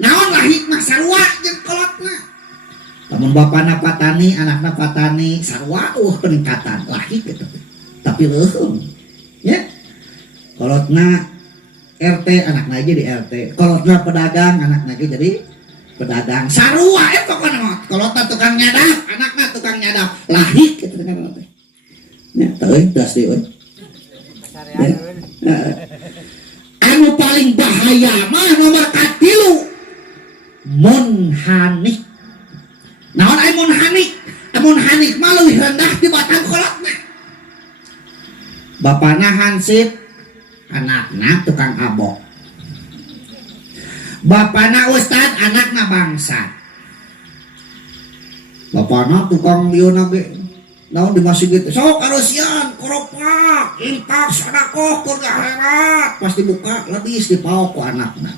naon lah hikmah sarua jeung kolotna. Lamun bapana patani, anakna patani, sarua peningkatan lahir gitu. Tapi leuheum. Ya. Kolotna RT anakna aja di RT. Kolotna pedagang anakna aja jadi pedagang. Sarua pokoknya mah. Kolotna tukang nyadap, anakna tukang nyadap. Lahir gitu kan. Ya, teuing das deui. Anu paling bahaya mah nomor 3 munhanik. Naon aya munhanik? Munhanik mah leuwih rendah di batang kolotna. Bapana hansip, anakna tukang abok. Bapana ustad, anakna bangsa. Bapana tukang liuna ge. Naon di masjid gitu. Sok karusian, koropak, infak, sedekah keur akhirat. Pas dibuka lebih dipaok ku anakna.